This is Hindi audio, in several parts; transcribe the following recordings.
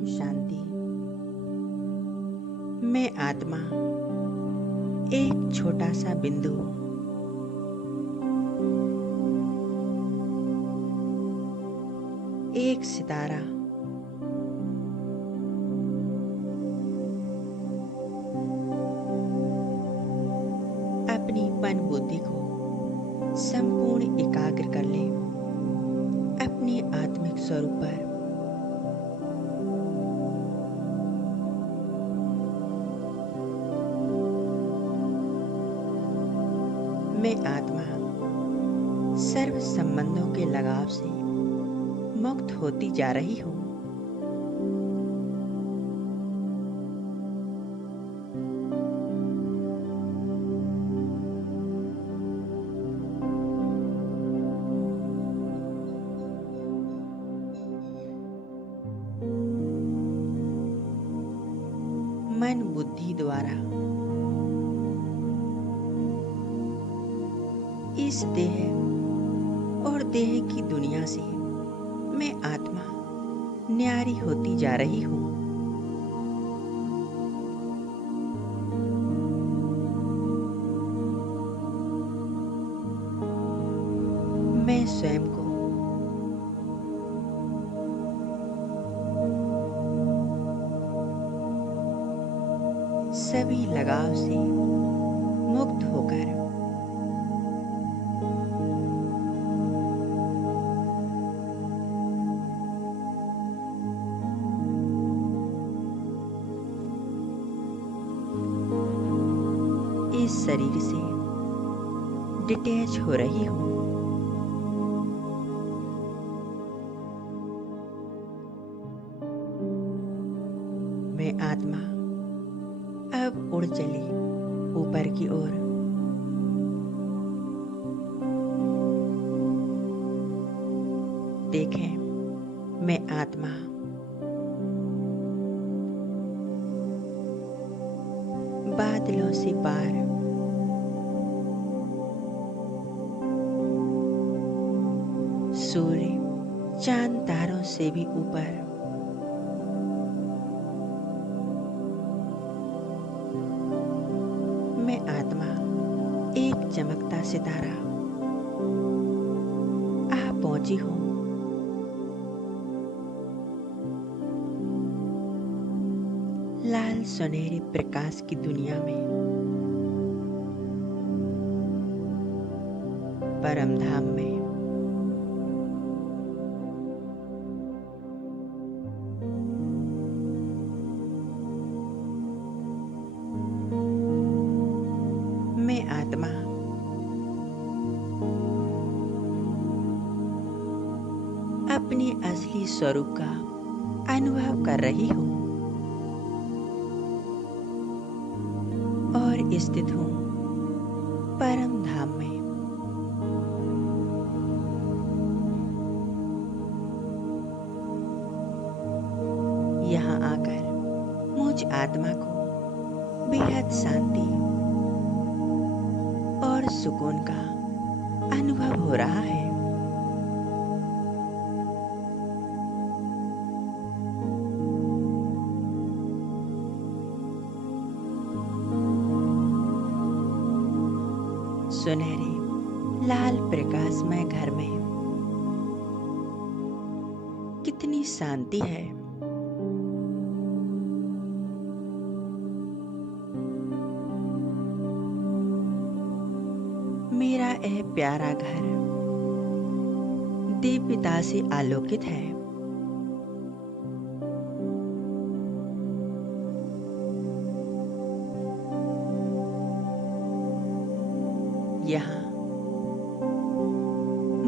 ओम शांति। मैं आत्मा एक छोटा सा बिंदु, एक सितारा, अपनी मन बुद्धि को संपूर्ण एकाग्र कर ले अपनी आत्मिक स्वरूप पर। मैं आत्मा सर्व संबंधों के लगाव से मुक्त होती जा रही हूँ। मन बुद्धि द्वारा इस देह और देह की दुनिया से मैं आत्मा न्यारी होती जा रही हूँ। मैं स्वयं को सभी लगाव से मुक्त होकर इस शरीर से डिटैच हो रही हूँ। मैं आत्मा अब उड़ चली ऊपर की ओर। देखें, मैं आत्मा बादलों से पार सूर्य चांद तारों से भी ऊपर मैं आत्मा एक चमकता सितारा आ पहुंची हूँ। लाल सुनहरे प्रकाश की दुनिया में, परम धाम में। मैं आत्मा अपने असली स्वरूप का अनुभव कर रही हूँ और स्थित हूँ परम धाम में। यहाँ आकर मुझ आत्मा को बेहद शांति और सुकून का अनुभव हो रहा है। सुनहरे लाल प्रकाशमय घर में कितनी शांति है। मेरा यह प्यारा घर दिव्यता से आलोकित है। यहाँ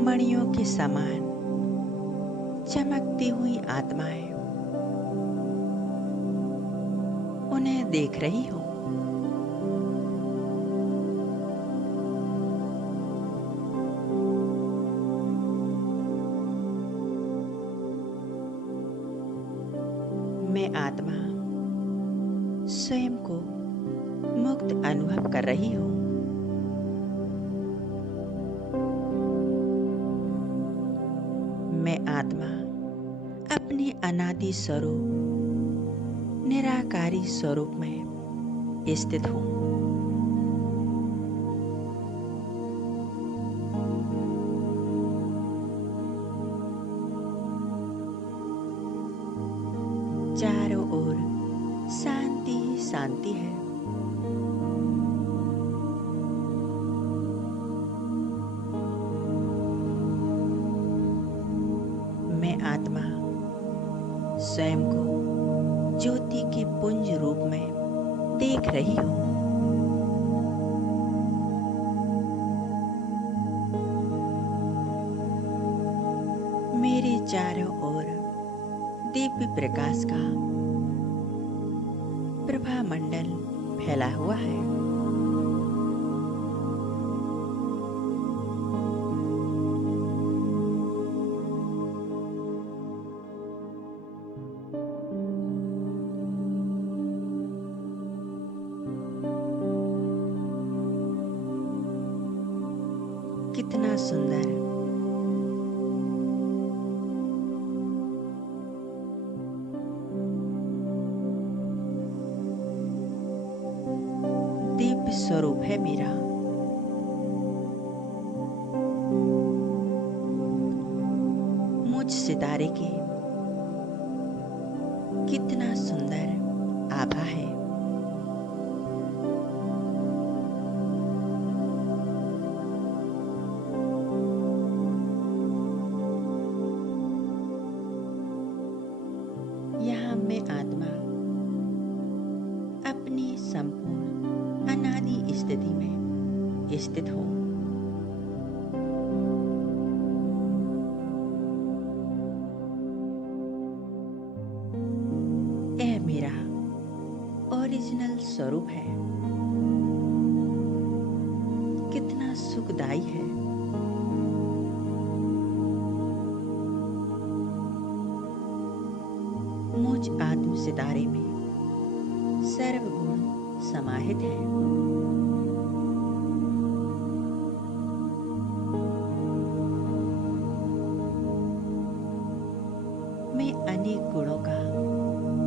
मणियों के समान चमकती हुई आत्माएं उन्हें देख रही हूँ। मैं आत्मा स्वयं को मुक्त अनुभव कर रही हूँ। मैं आत्मा अपने अनादि स्वरूप निराकारी स्वरूप में स्थित हूँ। चारों ओर शांति ही शांति है। मैं आत्मा स्वयं को ज्योति के पुंज रूप में देख रही हूँ। मेरे चारों ओर दिव्य प्रकाश का प्रभा मंडल फैला हुआ है। कितना सुंदर, दिव्य स्वरूप है मेरा। मुझ सितारे के कितना सुंदर आभा है। यहाँ मैं आत्मा अपनी संपूर्ण अनादि स्थिति में स्थित हूँ। यह मेरा ओरिजिनल स्वरूप है। कितना सुखदाई है। मुझ आत्म सितारे में सर्वगुण समाहित है। मैं अनेक गुणों का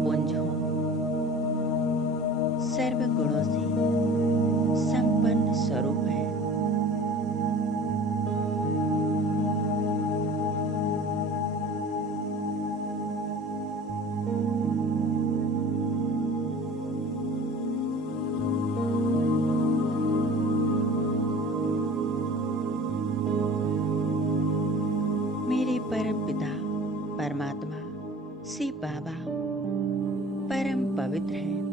पुंज हूँ। सर्व गुणों से संपन्न स्वरूप है। मेरे परम पिता परमात्मा शिव बाबा परम पवित्र है।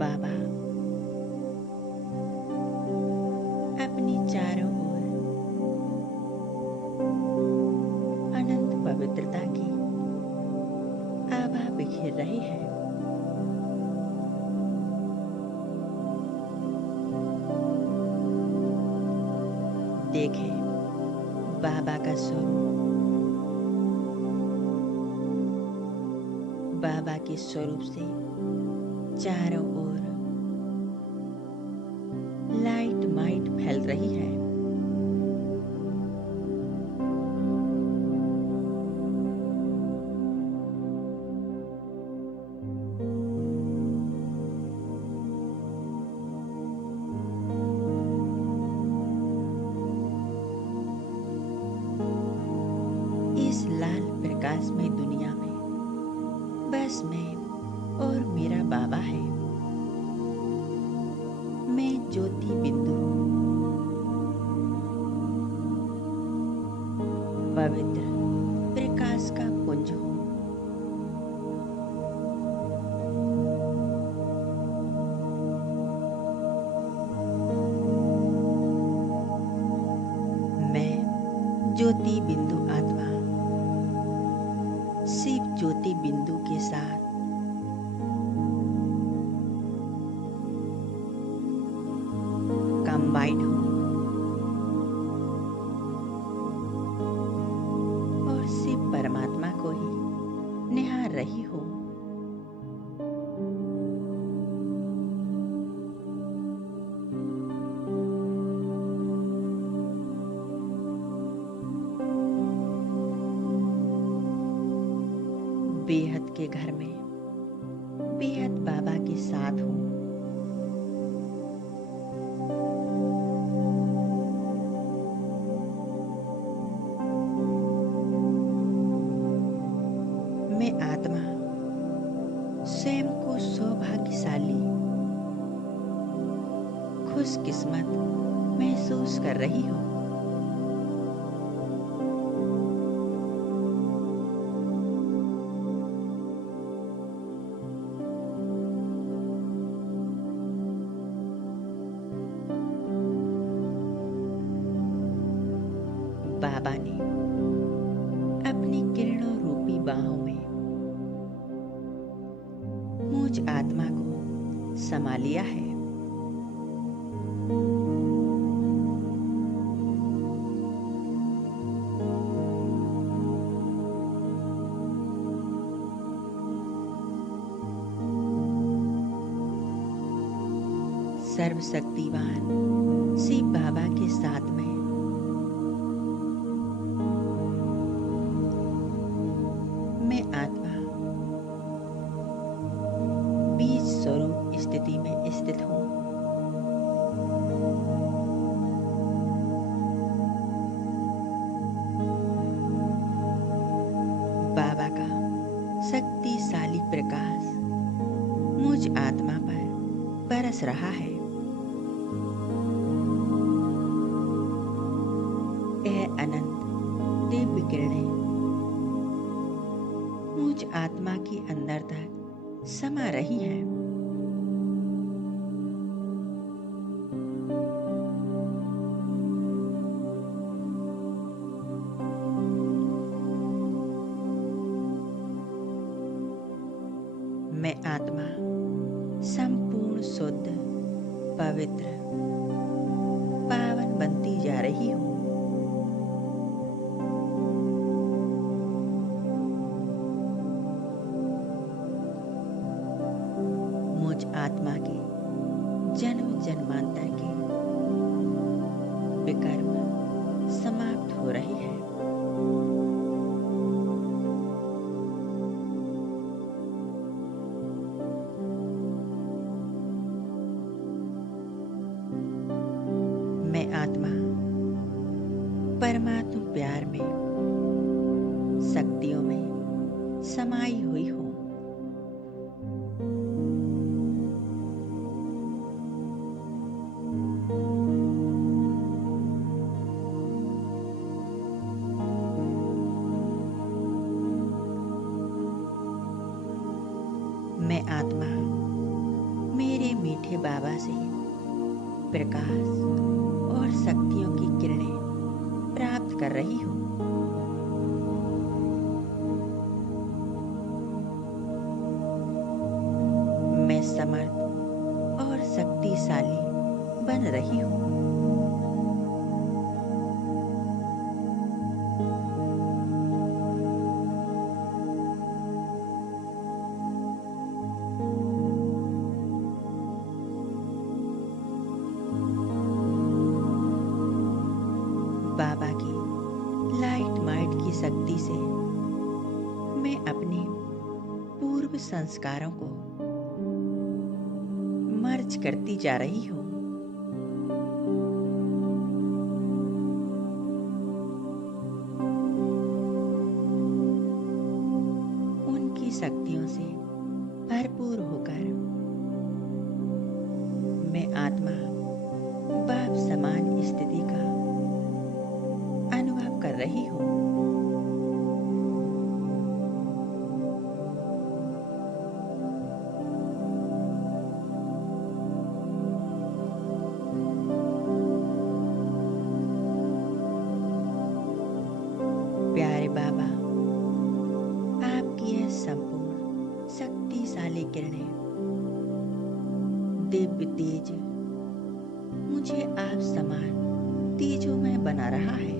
बाबा अपनी चारों ओर अनंत पवित्रता की आभा बिखेर रही है। देखें बाबा का स्वरूप। बाबा के स्वरूप से चारों ओर लाइट माइट फैल रही है। इस लाल प्रकाश में दुनिया में बस मैं और मेरा बाबा है। मैं ज्योति बिंदु हूँ। पवित्र प्रकाश का पुंज हूँ। मैं ज्योति बिंदु आत्मा शिव ज्योति बिंदु के साथ कंबाइंड हूँ और शिव परमात्मा को ही निहार रही हूँ। के घर में बेहद बाबा के साथ हूँ। मैं आत्मा स्वयं को सौभाग्यशाली, खुशकिस्मत महसूस कर रही हूँ। बाबा ने अपनी किरणों रूपी बाहों में मुझ आत्मा को समा लिया है। सर्वशक्तिवान शिव बाबा के साथ में मैं आत्मा बीज स्वरूप स्थिति में स्थित हूँ। बाबा का शक्तिशाली प्रकाश मुझ आत्मा पर बरस रहा है। यह अनंत दिव्य किरणें मुझ आत्मा के अंदर तक समा रही हैं। मैं आत्मा संपूर्ण शुद्ध, पवित्र, पावन बनती जा रही हूँ। मुझ आत्मा के जन्म जन्मांतर के विकर्म समाप्त हो रहे हैं। मैं आत्मा परमात्मा प्यार में, शक्तियों में समाई हुई हूँ। मैं आत्मा मेरे मीठे बाबा से प्रकाश और शक्तियों की किरणें प्राप्त कर रही हूँ। मैं समर्थ और शक्तिशाली बन रही हूँ। बाबा की लाइट माइट की शक्ति से मैं अपने पूर्व संस्कारों को मर्ज करती जा रही हूँ। उनकी शक्तियों से भरपूर होकर मैं आत्मा बाप समान स्थिति का अनुभव कर रही हूँ। प्यारे बाबा, आपकी यह संपूर्ण शक्तिशाली किरणें, दिव्य तेज मुझे आप समान तेजों में बना रहा है।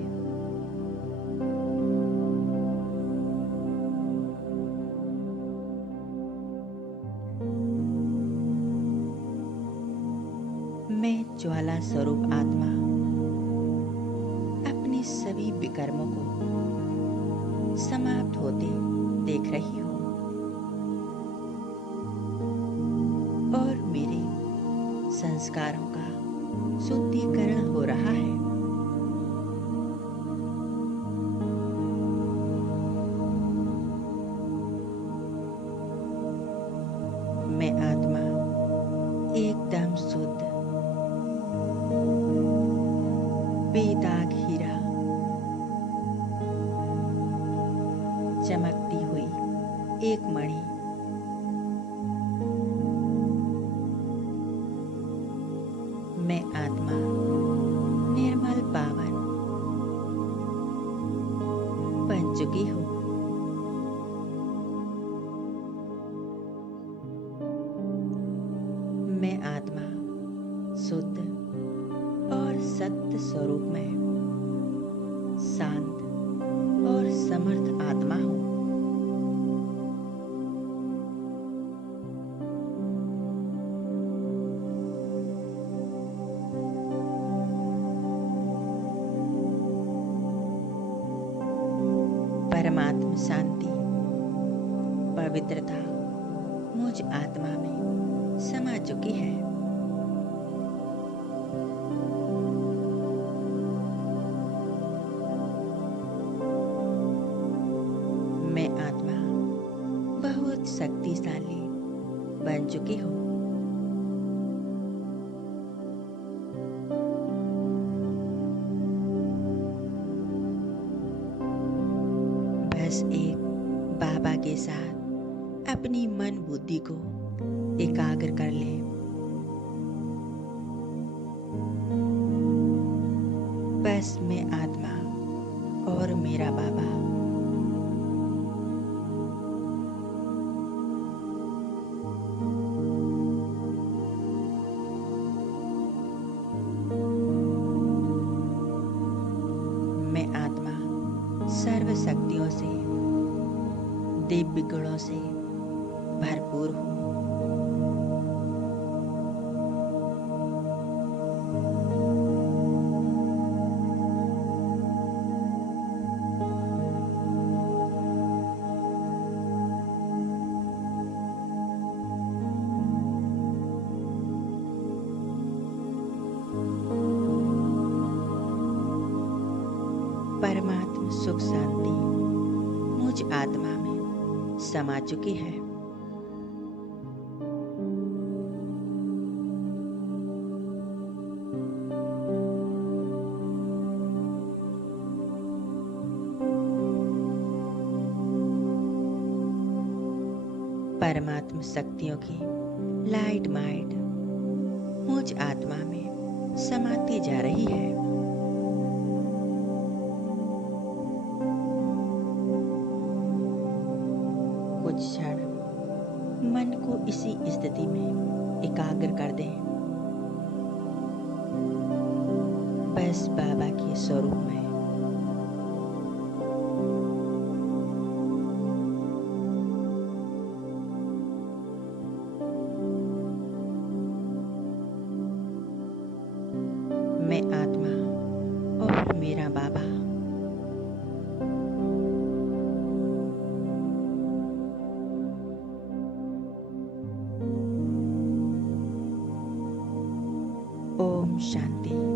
मैं ज्वाला स्वरूप आत्मा अपने सभी विकर्मों को समाप्त होते देख रही हूँ। संस्कारों का शुद्धिकरण हो रहा है। मैं आत्मा एकदम शुद्ध, बेदाग हीरा, चमकती हुई एक मणि, मैं आत्मा निर्मल पावन बन चुकी हूँ। मैं आत्मा शुद्ध और सत्य स्वरूप में शांत और समर्थ आत्मा हूँ। परमात्म शांति, पवित्रता मुझ आत्मा में समा चुकी है। मैं आत्मा बहुत शक्तिशाली बन चुकी हूँ। बस एक बाबा के साथ अपनी मन बुद्धि को एकाग्र कर ले। बस मैं आत्मा और मेरा बाबा। मैं आत्मा सर्व शक्तियों से, दिव्य गुणों से भरपूर हूँ। परमात्म सुख शांति मुझ आत्मा में समा चुकी है। परमात्म शक्तियों की लाइट माइट मुझ आत्मा में समाती जा रही है। कुछ क्षण मन को इसी स्थिति में एकाग्र कर दें। बस बाबा के स्वरूप में। मैं आत्मा और मेरा बाबा। ओम शांति।